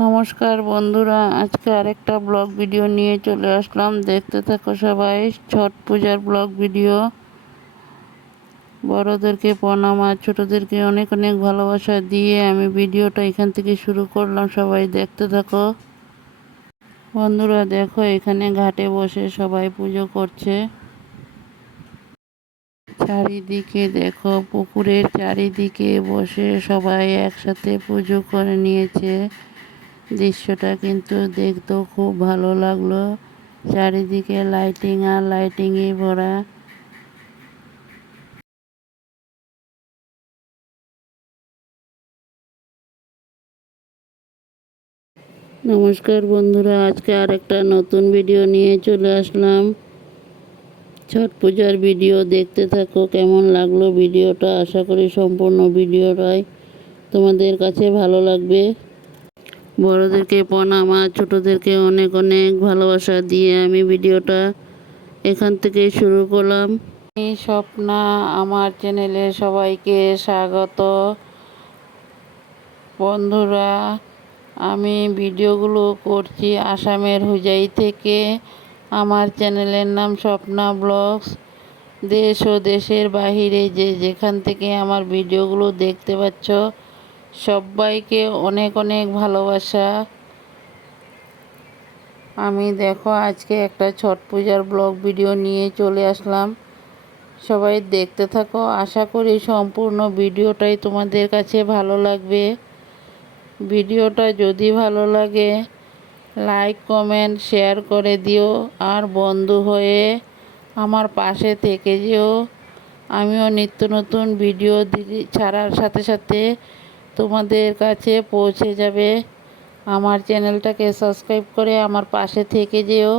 নমস্কার বন্ধুরা, আজকে আরেকটা ব্লগ ভিডিও নিয়ে চলে আসলাম। দেখতে থাকো সবাই, ছট পূজার ব্লগ ভিডিও। বড়োদেরকে প্রণাম আর ছোটোদেরকে অনেক অনেক ভালোবাসা দিয়ে আমি ভিডিওটা এখান থেকে শুরু করলাম। সবাই দেখতে থাকো। বন্ধুরা, দেখো, এখানে ঘাটে বসে সবাই পুজো করছে। চারিদিকে দেখো, পুকুরের চারিদিকে বসে সবাই একসাথে পুজো করে নিয়েছে। দৃশ্যটা কিন্তু দেখতেও খুব ভালো লাগল। চারিদিকে লাইটিং আর লাইটিংয়ে ভরা। নমস্কার বন্ধুরা, আজকে আরেকটা নতুন ভিডিও নিয়ে চলে আসলাম। ছট পূজার ভিডিও দেখতে থাকো, কেমন লাগল ভিডিওটা আশা করি সম্পূর্ণ ভিডিওটাই তোমাদের কাছে ভালো লাগবে। বড়োদেরকে প্রণাম আর ছোটোদেরকে অনেক অনেক ভালোবাসা দিয়ে আমি ভিডিওটা এখান থেকে শুরু করলাম। এই স্বপ্না, আমার চ্যানেলে সবাইকে স্বাগত। বন্ধুরা, আমি ভিডিওগুলো করছি আসামের হুজাই থেকে। আমার চ্যানেলের নাম স্বপ্না ব্লগস। দেশ ও দেশের বাহিরে যে যেখান থেকে আমার ভিডিওগুলো দেখতে পাচ্ছ সবাইকে অনেক অনেক ভালোবাসা। আমি দেখো আজকে একটা ছট পূজার ব্লগ ভিডিও নিয়ে চলে আসলাম। সবাই দেখতে থাকো, আশা করি সম্পূর্ণ ভিডিওটাই তোমাদের কাছে ভালো লাগবে। ভিডিওটা যদি ভালো লাগে, লাইক, কমেন্ট, শেয়ার করে দিও। আর বন্ধু হয়ে আমার পাশে থেকে যেও। আমিও নিত্য নতুন ভিডিও ছাড়ার সাথে সাথে তোমাদের কাছে পৌঁছে যাবে। আমার চ্যানেলটাকে সাবস্ক্রাইব করে আমার পাশে থেকে যেও।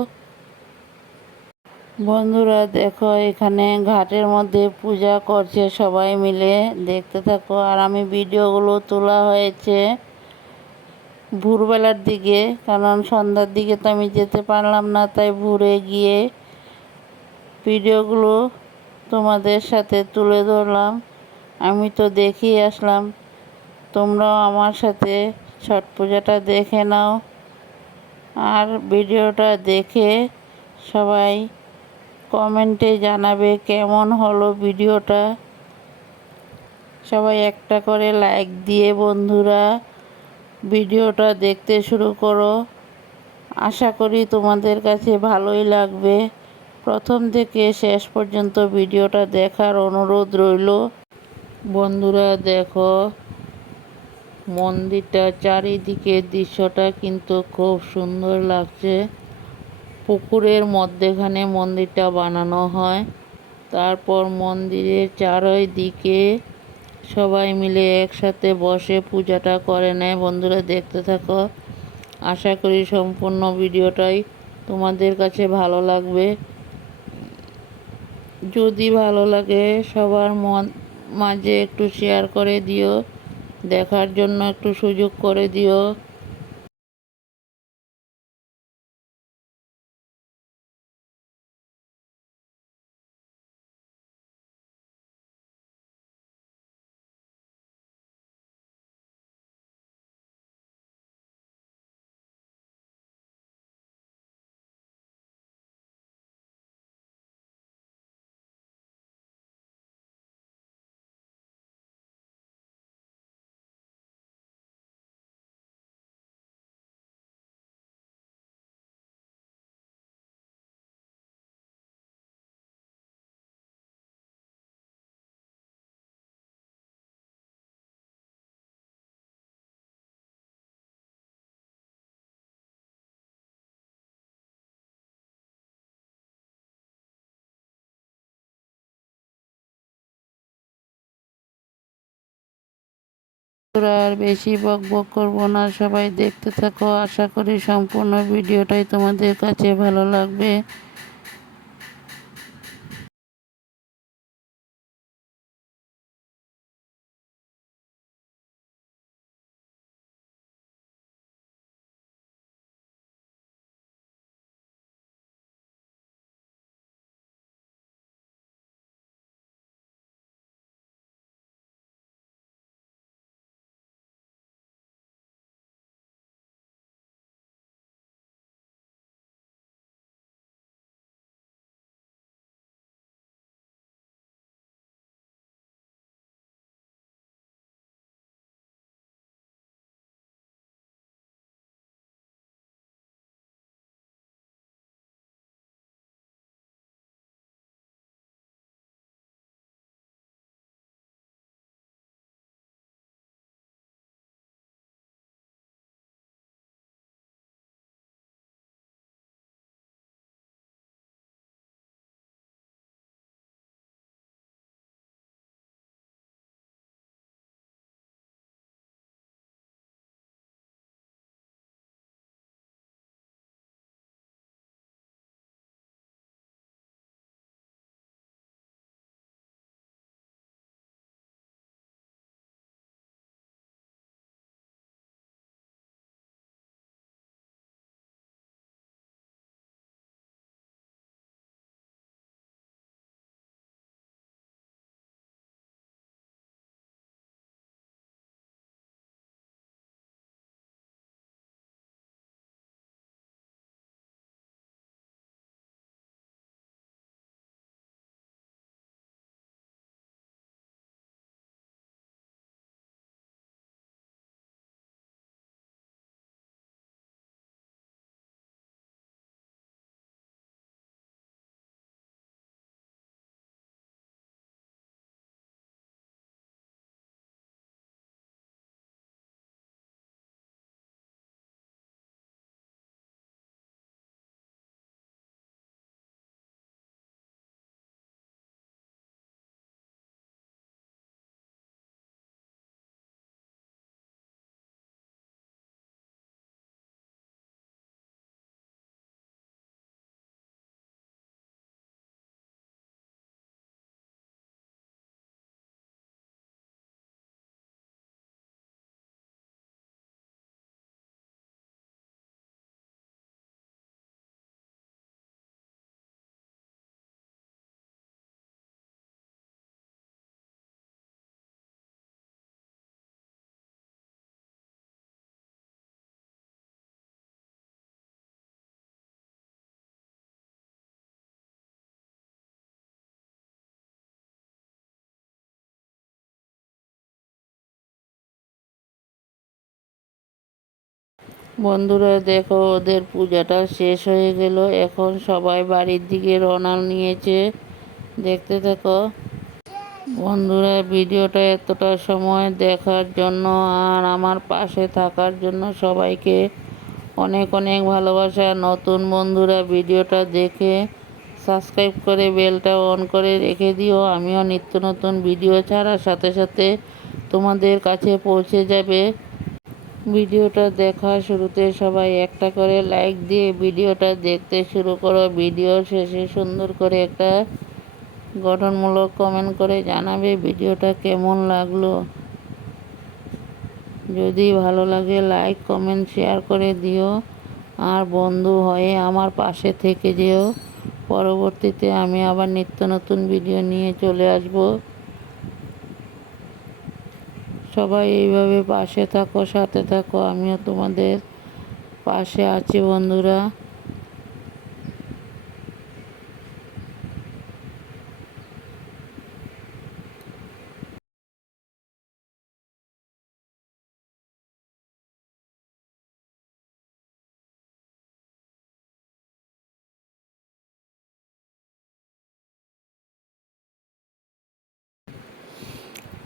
বন্ধুরা, দেখো, এখানে ঘাটের মধ্যে পূজা করছে সবাই মিলে। দেখতে থাকো, আর আমি ভিডিওগুলো তোলা হয়েছে ভোরবেলার দিকে, কারণ সন্ধ্যার দিকে তো আমি যেতে পারলাম না, তাই ভোরে গিয়ে ভিডিওগুলো তোমাদের সাথে তুলে ধরলাম। আমি তো দেখেই আসলাম। তোমরাও আমার সাথে ছট পূজাটা দেখে নাও। আর ভিডিওটা দেখে সবাই কমেন্টে জানাবে কেমন হলো ভিডিওটা। সবাই একটা করে লাইক দিয়ে বন্ধুরা ভিডিওটা দেখতে শুরু করো। আশা করি তোমাদের কাছে ভালোই লাগবে। প্রথম থেকে শেষ পর্যন্ত ভিডিওটা দেখার অনুরোধ রইল। বন্ধুরা দেখো মন্দিরটা চারিদিকে দৃশ্যটা কিন্তু খুব সুন্দর লাগছে। পুকুরের মধ্যেখানে মন্দিরটা বানানো হয়। তারপর মন্দিরের চারিদিকে সবাই মিলে একসাথে বসে পূজাটা করে নেয়। বন্ধুরা, দেখতে থাকো। আশা করি সম্পূর্ণ ভিডিওটাই তোমাদের কাছে ভালো লাগবে। যদি ভালো লাগে, সবার মন মাঝে একটু শেয়ার করে দিও। দেখার জন্য একটু সুযোগ করে দিও। আর বেশি বক বক করব না, সবাই দেখতে থাকো। আশা করি সম্পূর্ণ ভিডিওটাই তোমাদের কাছে ভালো লাগবে। বন্ধুরা, দেখো, ওদের পূজাটা শেষ হয়ে গেল। এখন সবাই বাড়ির দিকে রওনা নিয়েছে। দেখতে থাকো। বন্ধুরা, ভিডিওটা এতটা সময় দেখার জন্য আর আমার পাশে থাকার জন্য সবাইকে অনেক অনেক ভালোবাসা। নতুন বন্ধুরা, ভিডিওটা দেখে সাবস্ক্রাইব করে বেলটা অন করে রেখে দিও। আমিও নিত্য নতুন ভিডিও ছাড়ার সাথে সাথে তোমাদের কাছে পৌঁছে যাবে। ভিডিওটা দেখা শুরুতে সবাই একটা করে লাইক দিয়ে ভিডিওটা দেখতে শুরু করো। ভিডিও শেষে সুন্দর করে একটা গঠনমূলক কমেন্ট করে জানাবে ভিডিওটা কেমন লাগল। যদি ভালো লাগে লাইক কমেন্ট শেয়ার করে দিও। আর বন্ধু হয়ে আমার পাশে থেকে যেও। পরবর্তীতে আমি আবার নিত্য নতুন ভিডিও নিয়ে চলে আসব। সবাই এইভাবে পাশে থাকো সাথে থাকো। আমিও তোমাদের পাশে আছি বন্ধুরা।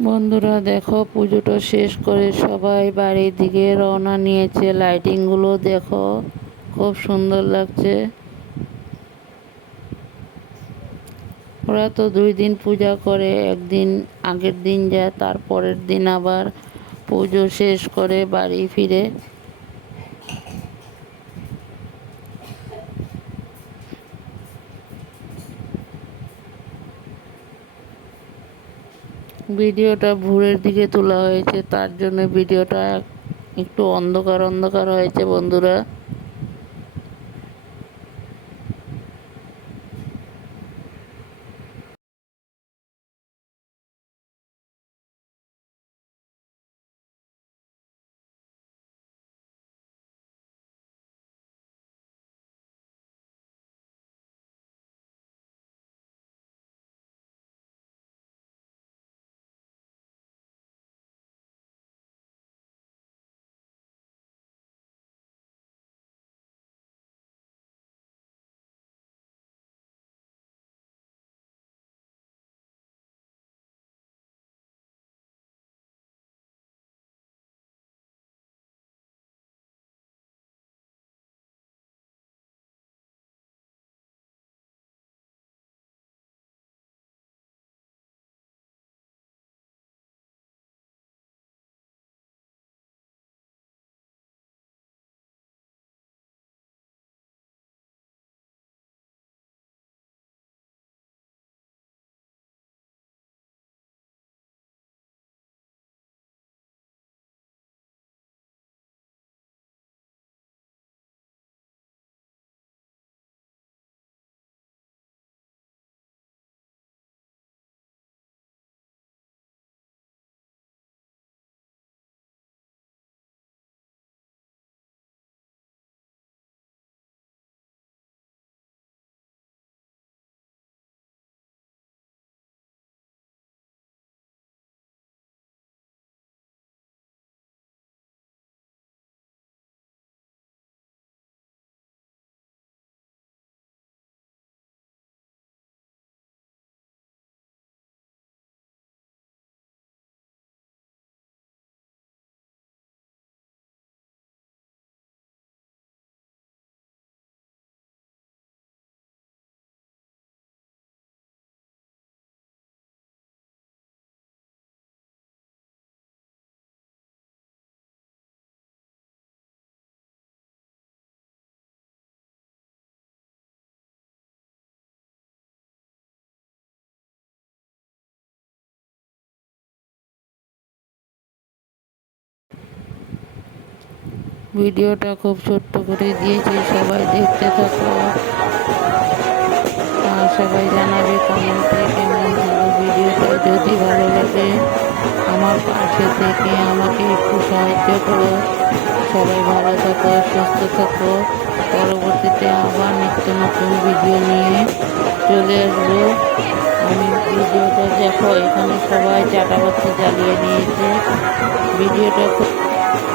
বন্ধুরা দেখো, পুজোটা শেষ করে সবাই বাড়ির দিকে রওনা নিয়েছে। লাইটিংগুলো দেখো, খুব সুন্দর লাগছে। ওরা তো দুই দিন পূজা করে, একদিন আগের দিন যায়, তারপরের দিন আবার পুজো শেষ করে বাড়ি ফিরে। ভিডিওটা ভোরের দিকে তোলা হয়েছে তার জন্য ভিডিওটা একটু অন্ধকার অন্ধকার হয়েছে বন্ধুরা। ভিডিওটা খুব ছোট্ট করে দিয়েছি, সবাই দেখতে থাকো। সবাই জানাবে কমেন্টে কেমন হলো ভিডিওটা। যদি ভালো লাগে আমার পাশে থেকে আমাকে একটু সাহায্য করো। সবাই ভালো থাকো, সুস্থ থাকো। পরবর্তীতে আবার নিত্য নতুন ভিডিও নিয়ে চলে আসব। আমি ভিডিওটা দেখো, এখানে সবাই চাটা বাচ্চা জ্বালিয়ে নিয়েছে ভিডিওটা খুব